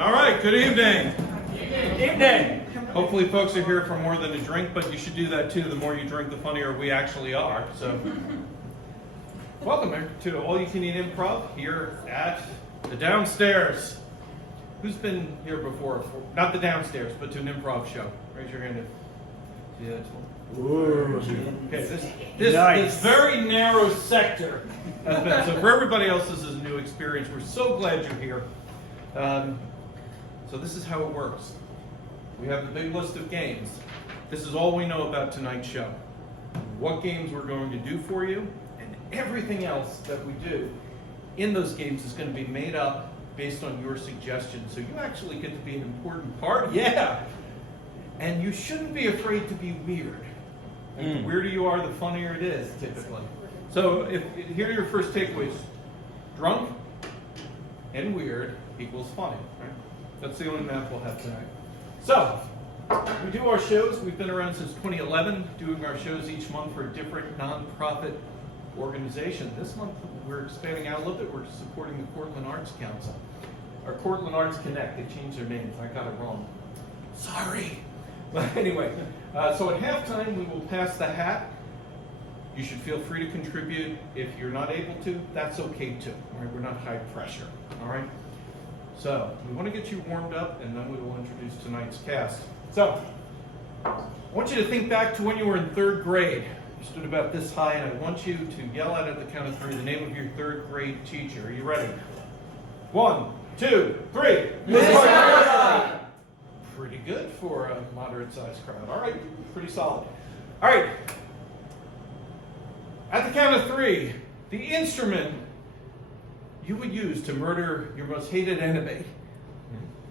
All right, good evening. Evening. Hopefully folks are here for more than a drink, but you should do that too. The more you drink, the funnier we actually are. So, welcome to All You Can Eat Improv here at the downstairs. Who's been here before? Not the downstairs, but to an improv show. Raise your hand if you see that one. Ooh. Okay, this Nice. very narrow sector has been. So for everybody else, this is a new experience. We're so glad you're here. So this is how it works. We have the big list of games. This is all we know about tonight's show. What games we're going to do for you, and everything else that we do in those games is going to be made up based on your suggestions. So you actually get to be an important part. Yeah! And you shouldn't be afraid to be weird. The weirder you are, the funnier it is, typically. So here are your first takeaways. Drunk and weird equals funny, right? That's the only math we'll have tonight. So, we do our shows. We've been around since 2011, doing our shows each month for a different nonprofit organization. This month, we're expanding out a little bit. We're supporting the Cortland Arts Council, or Cortland Arts Connect. They changed their names. I got it wrong. Sorry. But anyway, so at halftime, we will pass the hat. You should feel free to contribute. If you're not able to, that's okay too. All right? We're not high pressure. All right? So, we want to get you warmed up, and then we will introduce tonight's cast. So, I want you to think back to when you were in third grade. You stood about this high, and I want you to yell out at the count of three the name of your third grade teacher. Are you ready? 1, 2, 3. Miss Carla! Pretty good for a moderate-sized crowd. All right, pretty solid. All right. At the count of three, the instrument you would use to murder your most hated enemy.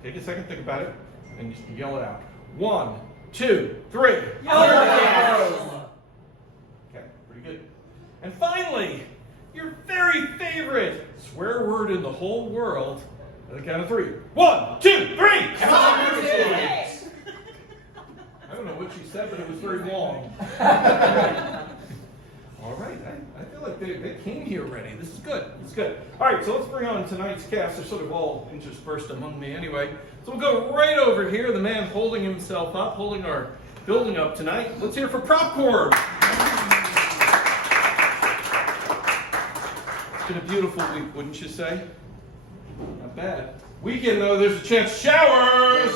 Take a second, think about it, and just yell it out. 1, 2, 3. Yes! Okay, pretty good. And finally, your very favorite swear word in the whole world. At the count of three. 1, 2, 3. Politics! I don't know what she said, but it was very long. All right, I feel like they came here ready. This is good. This is good. All right, so let's bring on tonight's cast. They're sort of all interspersed among me anyway. So we'll go right over here. The man holding himself up, holding our building up tonight. Let's hear it for Popcorn. It's been a beautiful week, wouldn't you say? Not bad. Weekend, though, there's a chance. Showers!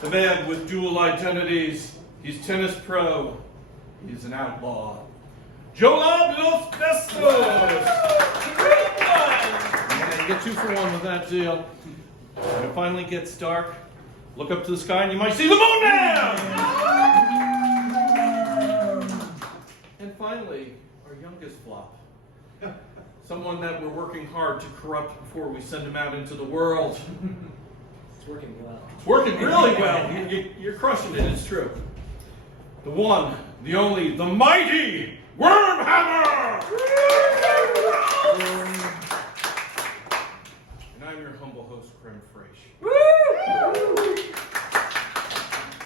The man with dual identities. He's tennis pro. He's an outlaw. Joab Los Bestos! Yeah, you get 2 for 1 with that deal. When it finally gets dark, look up to the sky and you might see the moon now! And finally, our youngest flop. Someone that we're working hard to corrupt before we send him out into the world. It's working well. It's working really well. You're crushing it, it's true. The one, the only, the mighty Wormhammer!